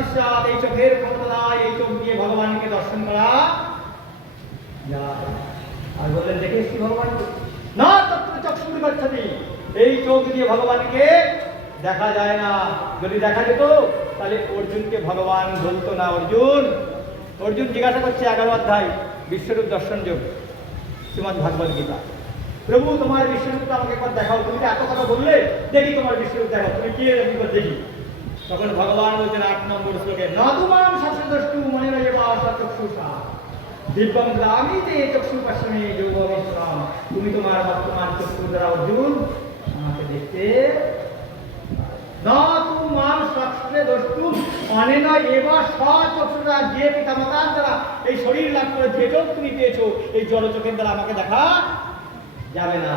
শিষ্যাত এই চোখের ক্ষমতা এই চোখ দিয়ে ভগবানকে দর্শন করা আর বললেন, দেখে এসছি ভগবানকে না, তত্ত্ব চক্ষুর গচ্ছতি এই চোখ দিয়ে ভগবানকে দেখা যায় না। যদি দেখা যেত, তাহলে অর্জুনকে ভগবান বলতো না। অর্জুন অর্জুন জিজ্ঞাসা করছে এগারো অধ্যায়, বিশ্বরূপ দর্শন যোগ, শ্রীমদ ভাগবত গীতা। প্রভু, তোমার বিশ্বরূপটা আমাকে একবার দেখাও। তুমি এত কথা বললে, দেখি তোমার বিশ্বরূপ দেখাও। তুমি কি দেখি? তখন ভগবান বলছেন আট নম্বর শ্লোকে, নদুমাম মনে রয়ে পাওয়া চক্ষুষা। দিব্যম গ্রামী চক্ষু পাশমে যোগ বিশ্রাম তুমি তোমার বর্তমান চক্ষু দ্বারা অর্জুন, আমাকে দেখতে যে তুমি এই দ্বারা আমাকে দেখা যাবে না।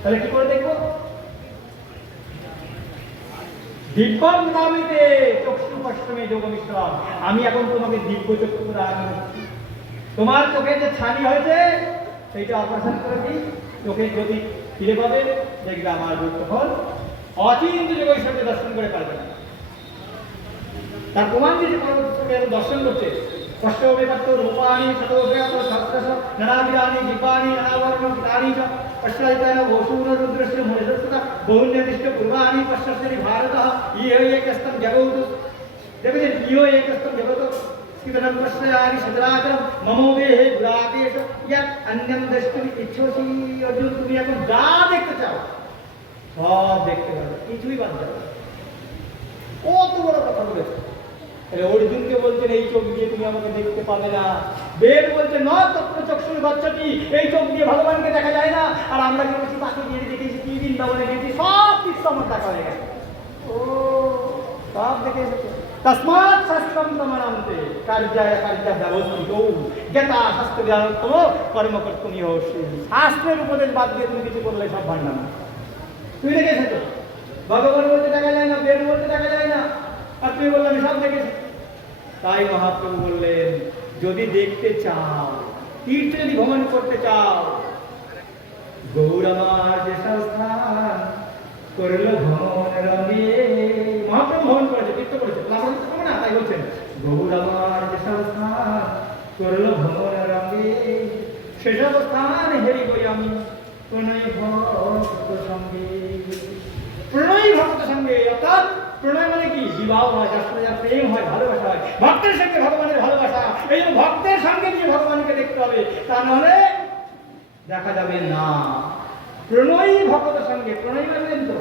তাহলে কি করে দেখব? নামিতে চক্ষু আমি এখন তোমাকে দিব্য চক্ষু করছি। তোমার চোখে যে ছানি হয়েছে, সেইটা অপারেশন করে দিই। চোখের যদি ফিরে পাবে, দেখবে আমার রূপ তখন অচিন্ত যোগ ঈশ্বরকে দর্শন করে পারবে না। তার প্রমাণ দিয়েছে দর্শন করছে। पश्चो विपत्तु रूपाणि शतोग्रतो सप्तश, नराभिराणि जिपाणि अनावरणं कृतानि च पश्चादितेन वसूररुद्रस्य मुनिसुतः बहुन्यदिष्ट पूर्वाणि पश्यस्य भारतः, इह एकस्तं जगौतु देखिए इहो एकस्तं जगौतु। स्थितनं प्रश्नयानि सदराचरं ममोगेः गुराकेश, यत् अन्यं द्रष्टुम् इच्छोसि अर्जुन तुम यहाँ को जा देखते चाहो सब देखते रहो कुछ बंद करो ओ तो बड़ा कथा তাহলে অর্জুনকে বলছেন এই চোখ দিয়ে তুমি আমাকে দেখতে পাবে না। বেদ বলছে ন তত্ত্ব চক্ষুর বাচ্চাটি এই চোখ দিয়ে ভগবানকে দেখা যায় না। আর আমরা কি বলছি তাকে গিয়ে দেখেছি কি বৃন্দাবনে গেছি সব কিছু আমার দেখা হয়ে গেছে। ও। সব দেখে এসেছে। তসমাৎ শাস্ত্রম তমানান্তে কার্যায় কার্যা ব্যবস্থিত জ্ঞাতা শাস্ত্র জ্ঞানোত্তম কর্তুমি হোসি শাস্ত্রের উপদেশ বাদ দিয়ে তুমি কিছু করলে সব ভান্ডা না তুই দেখে এসেছ? ভগবান বলতে দেখা যায় না বেদ বলতে দেখা যায় না। আর তুমি বললে আমি সব দেখেছি তাই মহাপ্রভু বললেন, যদি দেখতে চাও, তীর্থ যদি ভ্রমণ করতে চাও গৌর আমার যে সংস্থান করল ভ্রমণ রঙে মহাপ্রভু ভ্রমণ করেছে, তীর্থ করেছে। না, তাই বলছেন। গৌর আমার যে সংস্থান করল ভ্রমণ রঙে, সেসব স্থান হেরি গই আমি প্রণয় ভক্ত সঙ্গে। প্রণয় ভক্ত সঙ্গে, অর্থাৎ প্রণয় মানে কি? বিবাহ হয়, যার যার প্রেম হয়, ভালোবাসা হয়। ভক্তের সঙ্গে ভগবানের ভালোবাসা। এই যে ভক্তের সঙ্গে নিয়ে ভগবানকে দেখতে হবে। তা নাহলে দেখা যাবে না। প্রণয়ী ভক্তের সঙ্গে, প্রণয় মানে তো?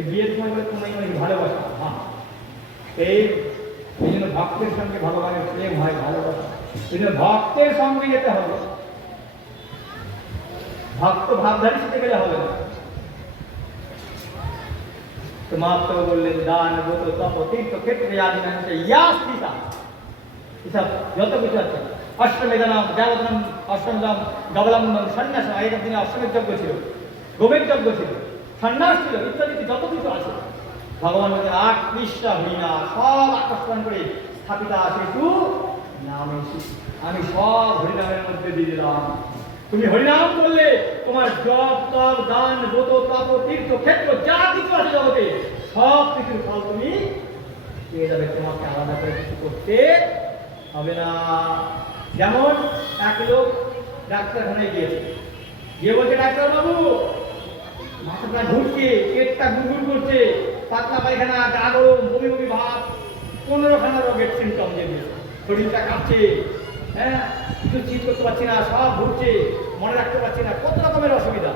বিয়ের সময় প্রণয় মানে ভালোবাসা। এই এই জন্য ভক্তের সঙ্গে ভগবানের প্রেম হয়, ভালোবাসা। এই জন্য ভক্তের সঙ্গে যেতে হবে। ভক্ত ভাবধারী সাথে গেলে হবে না। তো মহাপ্রভু বললেন, দান, ব্রত, তপ, তীর্থ, ক্ষেত্রে আদি নামে ইয়া এসব যত কিছু আছে। অষ্টমেধনাম দেবতনম অষ্টমদম ডবলামন্দম সন্ন্যাস আগেকার দিনে অষ্টমের যজ্ঞ ছিল গোবের যজ্ঞ ছিল, সন্ন্যাস ছিল, ইত্যাদি যত কিছু আছে। ভগবান বলছেন, আট হরিণা সব আকর্ষণ করে স্থাপিতা আছে নামে আমি সব হরিনামের মধ্যে দিয়ে দিলাম। তুমি হরিনাম করলে তোমার জপ, তপ, দান, ব্রত, তপ, তীর্থ, ক্ষেত্র, যা কিছু আছে জগতে, সব কিছুর ফল তুমি পেয়ে যাবে। তোমাকে আলাদা করে কিছু করতে হবে না। যেমন এক লোক ডাক্তারখানায় গিয়েছে। গিয়ে বলছে ডাক্তার বাবু মাথাটা ঘুরছে, পেটটা গুড়গুড় করছে, পাতলা পায়খানা, গা গরম, বমি বমি ভাব, পনেরোখানা রোগের সিমটম যেগুলো শরীরটা কাঁপছে হ্যাঁ কিছু চিজ করতে পারছি না, সব ঘুরছে, মনে রাখতে পারছি না, কত রকমের অসুবিধা।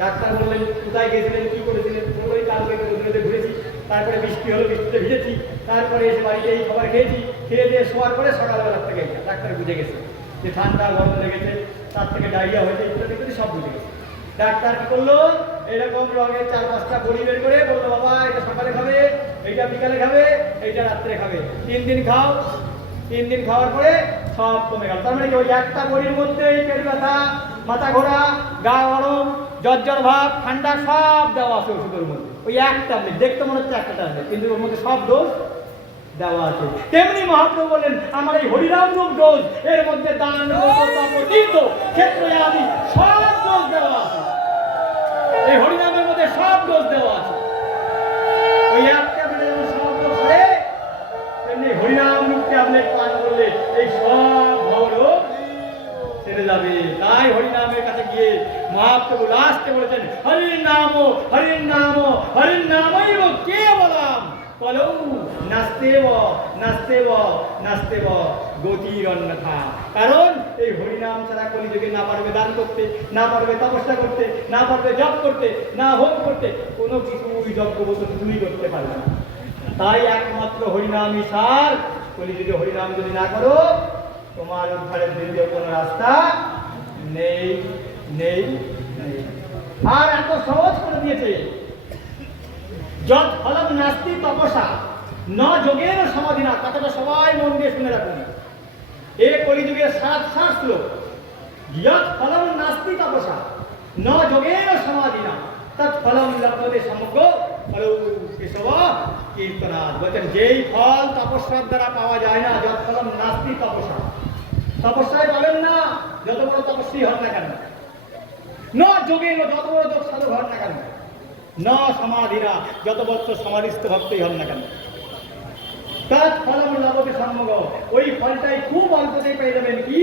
ডাক্তার বললেন, কোথায় গেছিলেন, কি করেছিলেন ওই কালকে নদীতে ঘুরেছি, তারপরে বৃষ্টি হলো, বৃষ্টিতে ভিজেছি, তারপরে এসে বাড়িতে এই খাবার খেয়েছি, খেয়ে দিয়ে শোয়ার পরে সকালবেলা থেকে ডাক্তার বুঝে গেছে। যে ঠান্ডা, গরম লেগেছে, তার থেকে ডায়রিয়া হয়েছে ইত্যাদি ইত্যাদি সব বুঝে গেছে। ডাক্তার কি করল? এরকম রঙের চার পাঁচটা বড়ি বের করে বলল, বাবা, এটা সকালে খাবে, এইটা বিকালে খাবে, এইটা রাত্রে খাবে। তিন দিন খাও। তিন দিন খাওয়ার পরে সব কমে গেল। তার মানে কি ওই একটা বড়ির মধ্যে পেট ব্যথা, মাথা ঘোরা, গা গরম জ্বর ভাব, ঠান্ডা, সব দেওয়া আছে ওষুধের মধ্যে। ওই এক ট্যাবলেট, দেখতে মনে হচ্ছে একটা ট্যাবলেট, কিন্তু ওর মধ্যে সব দোষ দেওয়া আছে। তেমনি মহাপ্রভু বলেন আমার এই হরিরাম রূপ দোষ এর মধ্যে দান ক্ষেত্রে আমি সব তবু লাস্টে বলেছেন, হরির নাম হরির নাম, হরির নামই কে বলাম নাস্তেব কারণ এই হরিনাম ছাড়া কলিযুগে না পারবে দান করতে, না পারবে তপস্যা করতে, না পারবে জপ করতে, না হোম করতে, কোনো কিছু যজ্ঞবত তুমি করতে পারবে না। তাই একমাত্র হরিনামই সার। কলিযুগে হরিনাম যদি না করো, তোমার উদ্ধারের দ্বিতীয় কোনো রাস্তা নেই। নেই আর এত সহজ করে দিয়েছে। যত ফলম নাস্তি তপসা ন যোগের সমাধি না, কথাটা সবাই মন দিয়ে শুনে রাখুন। এ কলিযুগের সাত সাত যত ফলম নাস্তি তপসা ন যোগের সমাধি না, তৎ ফলম লব্ধতে সমগ্র ফলৌ কেশব কীর্তনাথ বলছেন, যেই ফল তপস্যার দ্বারা পাওয়া যায় না, যত ফলম নাস্তি তপসা তপস্যায় পাবেন না, যত বড় তপস্বী হন না কেন? যত বছর সমাধিস্থ ভক্তই হন না কেন? তার সম্ভব ওই ফলটাই খুব অল্পতেই পেয়ে যাবেন কি?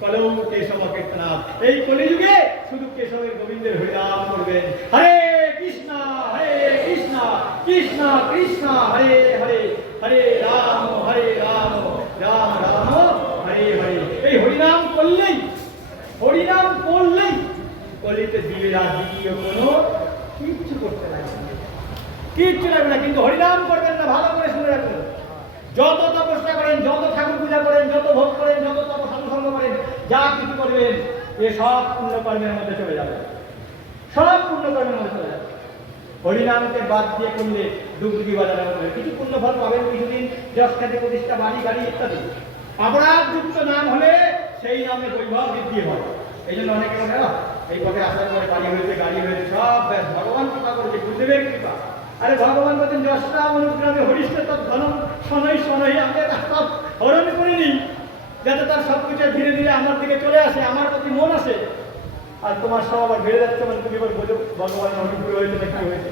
কলৌ কেশব কীর্তনাথ এই কলিযুগে শুধু কেশবের গোবিন্দের হরিনাম করবেন হরে কৃষ্ণ হরে কৃষ্ণ কৃষ্ণ কৃষ্ণ হরে হরে হরে রাম হরে রাম রাম রাম হরে হরে এই হরিনাম করলেই হরিনাম করলেই কলিতে দিবে আর দ্বিতীয় কোনো কিচ্ছু করতে লাগবে না কিচ্ছু লাগবে না কিন্তু হরিনাম করবেন না ভালো করে শুনে রাখুন যত তপস্যা করেন যত ঠাকুর পূজা করেন যত ভোগ করেন যত তপ সাধুসঙ্গ করেন যা কিছু করবেন এ সব পুণ্যকর্মের মধ্যে চলে যাবে। সব পুণ্যকর্মের মধ্যে চলে যাবে। হরিনামকে বাদ দিয়ে করলে ডুবডুবি বাজারের মধ্যে কিছু পুণ্যফল পাবেন কিছুদিন যশ খ্যাতি প্রতিষ্ঠা বাড়ি গাড়ি ইত্যাদি। অপরাধযুক্ত নাম হলে সেই নামে বৈভব বৃদ্ধি হয়। এই জন্য অনেকে বলে "আহ, এই পথে আসার পরে বাড়ি হয়েছে গাড়ি হয়েছে সব ব্যাস ভগবান কৃপা করেছে গুরুদেবের কৃপা। আরে ভগবান বলছেন যশরা অনুগ্রামে হরিষ্ঠ তৎ ধনম শনৈ শনৈ আমি সব হরণ করে নিই যাতে তার সব কিছু ধীরে ধীরে আমার দিকে চলে আসে, আমার প্রতি মন আসে। আর তোমার সব আবার বেড়ে যাচ্ছে মানে তুমি এবার বোঝো ভগবান অনুগ্রহ হয়েছে না কি হয়েছে